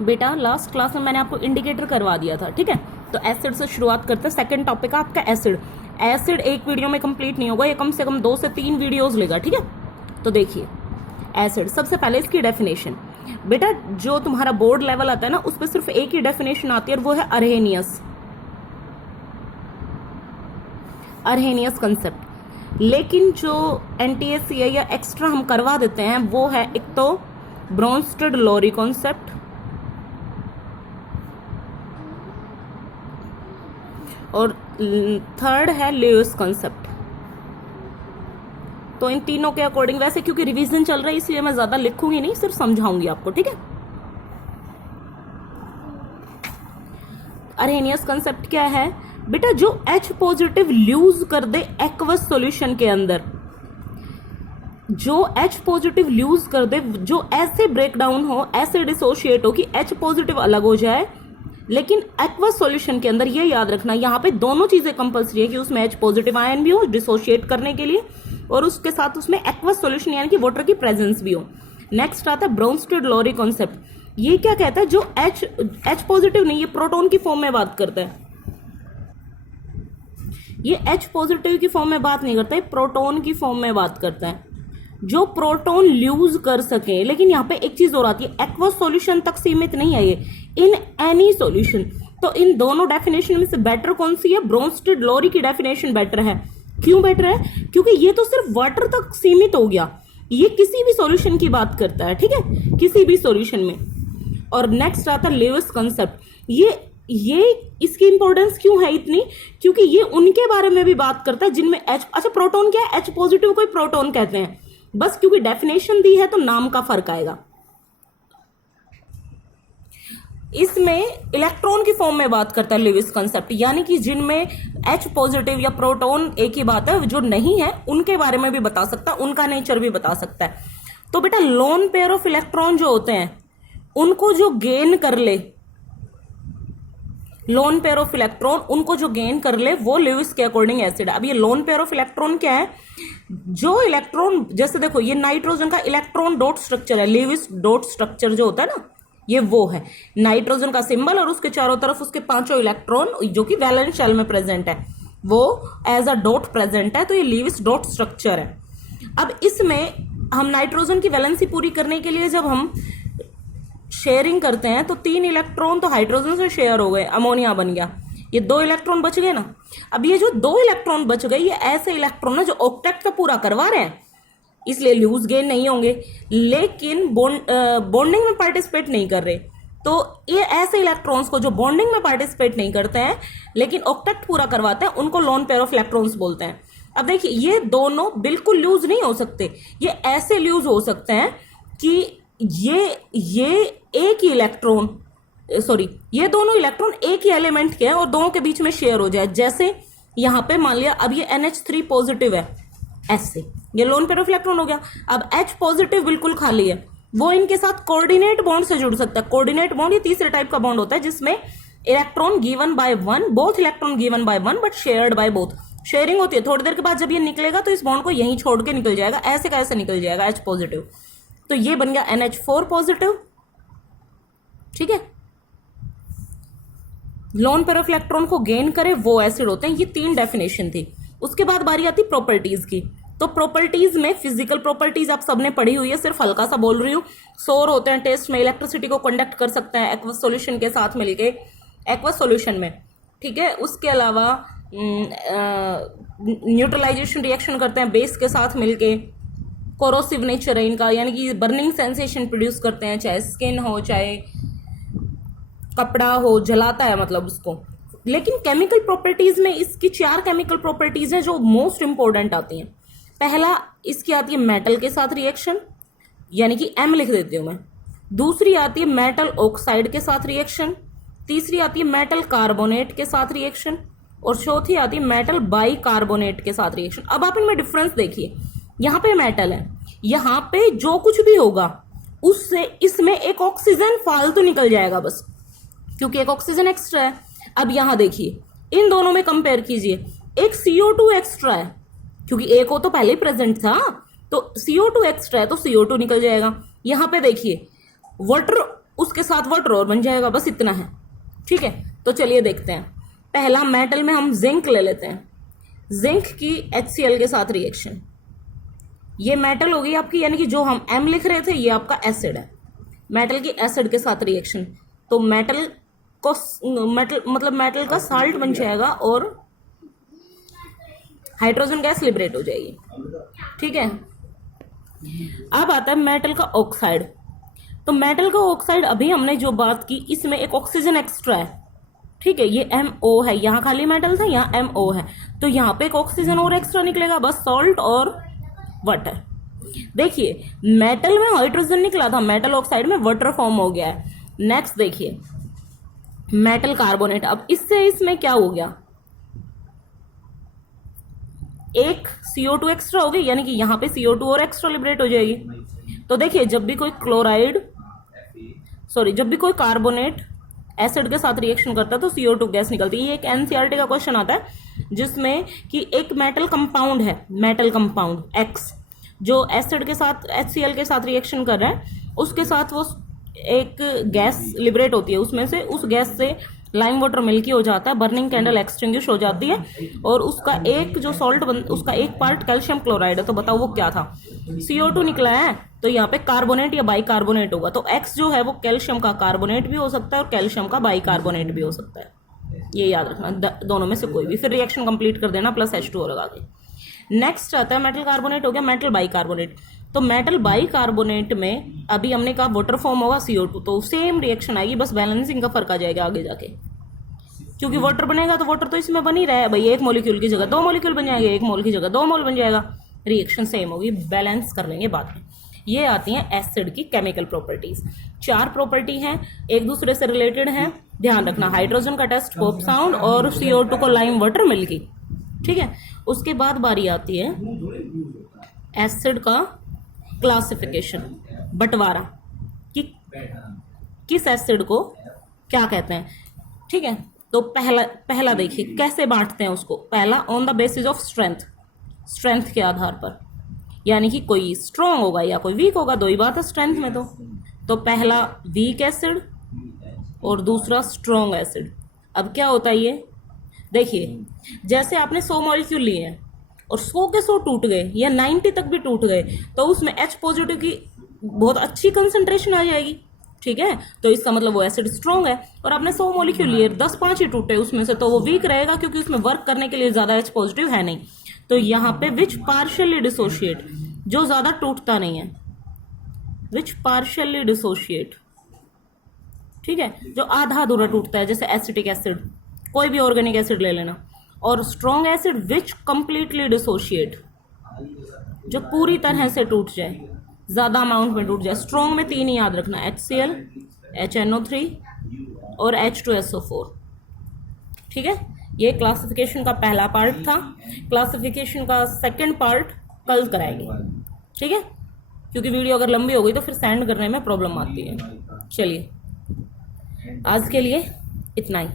बेटा last class में मैंने आपको इंडिकेटर करवा दिया था, ठीक है। तो एसिड से शुरुआत करते हैं। सेकंड टॉपिक है आपका एसिड। एसिड एक वीडियो में कंप्लीट नहीं होगा, ये कम से कम 2 से 3 वीडियोस लेगा, ठीक है। तो देखिए एसिड, सबसे पहले इसकी डेफिनेशन। बेटा जो तुम्हारा बोर्ड लेवल आता है ना, उस पर सिर्फ एक ही डेफिनेशन आती है और वो है अरहेनियस, अरहेनियस कंसेप्ट। लेकिन जो एनटीएससी या एक्स्ट्रा हम करवा देते हैं वो है एक तो ब्रोंस्टेड लोरी कॉन्सेप्ट, और थर्ड है ल्यूइस कॉन्सेप्ट। तो इन तीनों के अकॉर्डिंग, वैसे क्योंकि रिवीजन चल रहा है इसलिए मैं ज्यादा लिखूंगी नहीं, सिर्फ समझाऊंगी आपको, ठीक है। अरहेनियस कंसेप्ट क्या है बेटा? जो H पॉजिटिव ल्यूज कर दे एक्वस सॉल्यूशन के अंदर, जो H पॉजिटिव ल्यूज कर दे, जो ऐसे ब्रेक डाउन हो, ऐसे डिसोशिएट हो कि H पॉजिटिव अलग हो जाए, लेकिन एक्वस सॉल्यूशन के अंदर ये याद रखना, यहाँ पे दोनों चीजें कंपलसरी है कि उसमें H पॉजिटिव आयन भी हो डिसोशिएट करने के लिए, और उसके साथ उसमें एक्वस सॉल्यूशन यानी कि वाटर की प्रेजेंस भी हो। नेक्स्ट आता है ब्रोंस्टेड लोरी कॉन्सेप्ट। ये क्या कहता है? जो H पॉजिटिव नहीं, ये प्रोटॉन की फॉर्म में बात करता है, ये H पॉजिटिव की फॉर्म में बात नहीं करता है, प्रोटॉन की फॉर्म में बात करता है, जो प्रोटॉन ल्यूज कर सके। लेकिन यहाँ पे एक चीज और आती है, एक्वस सॉल्यूशन तक सीमित नहीं है ये, इन एनी सॉल्यूशन। तो इन दोनों डेफिनेशन में से बेटर कौन सी है? ब्रोंस्टेड लोरी की डेफिनेशन बेटर है। क्यों बेटर है? क्योंकि ये तो सिर्फ वाटर तक सीमित हो गया, ये किसी भी सॉल्यूशन की बात करता है, ठीक है, किसी भी सॉल्यूशन में। और नेक्स्ट आता है ल्यूइस कॉन्सेप्ट। ये इसकी इंपॉर्टेंस क्यों है इतनी? क्योंकि ये उनके बारे में भी बात करता है जिनमें H, अच्छा प्रोटॉन क्या है? H पॉजिटिव को ही प्रोटॉन कहते हैं, बस क्योंकि डेफिनेशन दी है तो नाम का फर्क आएगा। इसमें इलेक्ट्रॉन की फॉर्म में बात करता है ल्यूइस कॉन्सेप्ट, यानी कि जिनमें H पॉजिटिव या प्रोटॉन एक ही बात है, जो नहीं है उनके बारे में भी बता सकता है, उनका नेचर भी बता सकता है। तो बेटा लोन पेयर ऑफ इलेक्ट्रॉन जो होते हैं उनको जो गेन कर ले, लोन पेयर ऑफ इलेक्ट्रॉन उनको जो गेन कर ले वो ल्यूइस के अकॉर्डिंग एसिड है। अब ये लोन पेयर ऑफ इलेक्ट्रॉन क्या है? जो इलेक्ट्रॉन, जैसे देखो ये नाइट्रोजन का इलेक्ट्रॉन डॉट स्ट्रक्चर है, ल्यूइस डॉट स्ट्रक्चर जो होता है ना, ये वो है नाइट्रोजन का सिंबल, और उसके चारों तरफ उसके 5 इलेक्ट्रॉन जो कि वैलेंस शेल में प्रेजेंट है, वो एज अ डॉट प्रेजेंट है, तो ये ल्यूइस डॉट स्ट्रक्चर है। अब इसमें हम नाइट्रोजन की वैलेंसी पूरी करने के लिए जब हम शेयरिंग करते हैं तो 3 इलेक्ट्रॉन तो हाइड्रोजन से शेयर हो गए, अमोनिया बन गया, ये 2 इलेक्ट्रॉन बच गए ना। अब ये जो 2 इलेक्ट्रॉन बच गए, ये ऐसे इलेक्ट्रॉन है जो ऑक्टेट का पूरा करवा रहे हैं, इसलिए लूज गेन नहीं होंगे, लेकिन बॉन्डिंग में पार्टिसिपेट नहीं कर रहे। तो ये ऐसे इलेक्ट्रॉन्स को जो बॉन्डिंग में पार्टिसिपेट नहीं करते हैं लेकिन ऑक्टेट पूरा करवाते हैं, उनको लोन पेयर ऑफ इलेक्ट्रॉन्स बोलते हैं। अब देखिए ये दोनों बिल्कुल लूज नहीं हो सकते, ये ऐसे लूज हो सकते हैं कि ये एक ही इलेक्ट्रॉन, सॉरी ये दोनों इलेक्ट्रॉन एक ही एलिमेंट के हैं और दोनों के बीच में शेयर हो जाए। जैसे यहां पे मान लिया अब ये NH3 पॉजिटिव है, ऐसे ये लोन पेयर ऑफ इलेक्ट्रॉन हो गया। अब H पॉजिटिव बिल्कुल खाली है, वो इनके साथ कोऑर्डिनेट बॉन्ड से जुड़ सकता है। कोऑर्डिनेट बॉन्ड ये तीसरे टाइप का बॉन्ड होता है जिसमें electron given by one, both electron given by one but shared by both. Sharing होती है, थोड़ी देर के बाद जब ये निकलेगा तो इस बॉन्ड को यहीं छोड़ के निकल जाएगा, ऐसे कैसे निकल जाएगा H पॉजिटिव, तो ये बन गया NH4 पॉजिटिव, ठीक है। लोन पेयर ऑफ इलेक्ट्रॉन को गेन करे वो एसिड होते हैं। ये 3 डेफिनेशन थी। उसके बाद बारी आती प्रॉपर्टीज की। तो प्रॉपर्टीज में फिजिकल प्रॉपर्टीज आप सबने पढ़ी हुई है, सिर्फ हल्का सा बोल रही हूँ। सौर होते हैं टेस्ट में, इलेक्ट्रिसिटी को कंडक्ट कर सकते हैं एक्वस सॉल्यूशन के साथ मिलके, एक्वस सॉल्यूशन में, ठीक है। उसके अलावा न्यूट्रलाइजेशन रिएक्शन करते हैं बेस के साथ मिलके, कोरोसिव नेचर है इनका, यानी कि बर्निंग सेंसेशन प्रोड्यूस करते हैं, चाहे स्किन हो चाहे कपड़ा हो, जलाता है मतलब उसको। लेकिन केमिकल प्रॉपर्टीज में इसकी 4 केमिकल प्रॉपर्टीज हैं जो मोस्ट इंपॉर्टेंट आती हैं। पहला इसकी आती है मेटल के साथ रिएक्शन, यानी कि M लिख देती हूं मैं। दूसरी आती है मेटल ऑक्साइड के साथ रिएक्शन, तीसरी आती है मेटल कार्बोनेट के साथ रिएक्शन, और चौथी आती है मेटल बाई कार्बोनेट के साथ रिएक्शन। अब आप इनमें डिफरेंस देखिए, यहाँ पे मेटल है, यहाँ पे जो कुछ भी होगा उससे इसमें एक ऑक्सीजन फालतू निकल जाएगा बस, क्योंकि एक ऑक्सीजन एक्स्ट्रा है। अब यहां देखिए इन दोनों में कंपेयर कीजिए, एक CO2 एक्स्ट्रा है, क्योंकि एक हो तो पहले ही प्रेजेंट था, तो CO2 एक्स्ट्रा है तो CO2 निकल जाएगा। यहां पे देखिए वाटर उसके साथ वाटर और बन जाएगा, बस इतना है। ठीक है, तो चलिए देखते हैं। पहला मेटल में हम जिंक ले लेते हैं। जिंक की HCl के साथ रिएक्शन, ये मेटल होगी आपकी, यानी कि जो हम M लिख रहे थे ये आपका एसिड है। मेटल की एसिड के साथ रिएक्शन, तो मेटल को मतलब मेटल का साल्ट बन जाएगा और हाइड्रोजन गैस लिबरेट हो जाएगी। ठीक है, अब आता है मेटल का ऑक्साइड। तो मेटल का ऑक्साइड अभी हमने जो बात की, इसमें एक ऑक्सीजन एक्स्ट्रा है। ठीक है, ये MO है, यहाँ खाली मेटल था, यहाँ MO है, तो यहाँ पे एक ऑक्सीजन और एक्स्ट्रा निकलेगा, बस सॉल्ट और वाटर। देखिए मेटल में हाइड्रोजन निकला था, मेटल ऑक्साइड में वाटर फॉर्म हो गया है। नेक्स्ट देखिए मेटल कार्बोनेट, अब इससे इसमें क्या हो गया, एक CO2 एक्स्ट्रा हो गई, यानी कि यहाँ पे CO2 और एक्स्ट्रा लिबरेट हो जाएगी। तो देखिए जब भी कोई कार्बोनेट एसिड के साथ रिएक्शन करता है तो CO2 गैस निकलती है। ये एक NCERT का क्वेश्चन आता है जिसमें कि एक मेटल कंपाउंड है, मेटल कंपाउंड X, जो एसिड के साथ HCl के साथ रिएक्शन कर रहा है, उसके साथ वो एक गैस लिबरेट होती है, उसमें से उस गैस से लाइम वाटर मिल्की हो जाता है, बर्निंग कैंडल एक्सटिंग्विश हो जाती है, और उसका एक जो सॉल्ट उसका एक पार्ट कैल्शियम क्लोराइड है। तो बताओ वो क्या था, CO2 निकला है, तो यहाँ पे कार्बोनेट या बाई कार्बोनेट होगा। तो X जो है वो कैल्शियम का कार्बोनेट भी हो सकता है और कैल्शियम का बाई कार्बोनेट भी हो सकता है, ये याद रखना, दोनों में से कोई भी। फिर रिएक्शन कंप्लीट कर देना प्लस H2O लगा के। नेक्स्ट आता है मेटल कार्बोनेट, हो गया मेटल बाई कार्बोनेट। तो मेटल बाई कार्बोनेट में अभी हमने कहा वाटर फॉर्म होगा CO2, तो सेम रिएक्शन आएगी, बस बैलेंसिंग का फर्क आ जाएगा आगे जाके, क्योंकि वाटर बनेगा तो वाटर तो इसमें बन ही रहा है भाई, एक मॉलिक्यूल की जगह 2 मॉलिक्यूल बन जाएंगे, एक मोल की जगह 2 मोल बन जाएगा, रिएक्शन सेम होगी, बैलेंस कर लेंगे बाद में। ये आती हैं एसिड की केमिकल प्रॉपर्टीज। 4 प्रॉपर्टी हैं, एक दूसरे से रिलेटेड हैं, ध्यान रखना, हाइड्रोजन का टेस्ट पोप साउंड और CO2 को लाइम वाटर मिल्की। ठीक है, उसके बाद बारी आती है एसिड का क्लासिफिकेशन, बंटवारा, कि किस एसिड को क्या कहते हैं। ठीक है, तो पहला देखिए कैसे बांटते हैं उसको। पहला on the basis of strength, strength के आधार पर, यानी कि कोई स्ट्रॉन्ग होगा या कोई वीक होगा, दो ही बात है स्ट्रेंथ में। तो पहला वीक एसिड और दूसरा स्ट्रॉन्ग एसिड। अब क्या होता है ये देखिए, जैसे आपने 100 मॉलिक्यूल लिए हैं और 100 के 100 टूट गए या 90 तक भी टूट गए, तो उसमें H पॉजिटिव की बहुत अच्छी कंसंट्रेशन आ जाएगी। ठीक है, तो इसका मतलब वो एसिड स्ट्रॉन्ग है। और आपने 100 मॉलिक्यूल लिए, 10-5 ही टूटे उसमें से, तो वो वीक रहेगा, क्योंकि उसमें वर्क करने के लिए ज्यादा H पॉजिटिव है नहीं। तो यहाँ पे विच पार्शियली डिसोशिएट, जो ज्यादा टूटता नहीं है, विच पार्शियली डिसोशिएट। ठीक है, जो आधा अधूरा टूटता है, जैसे एसिटिक एसिड, कोई भी ऑर्गेनिक एसिड ले लेना। और strong acid which completely dissociate, जो पूरी तरह से टूट जाए, ज्यादा अमाउंट में टूट जाए। स्ट्रॉन्ग में 3 ही याद रखना, HCl, HNO3 और H2SO4। ठीक है, ये क्लासिफिकेशन का पहला पार्ट था। क्लासिफिकेशन का सेकंड पार्ट कल कराएंगे। ठीक है, क्योंकि वीडियो अगर लंबी हो गई तो फिर सेंड करने में प्रॉब्लम आती है। चलिए आज के लिए इतना ही।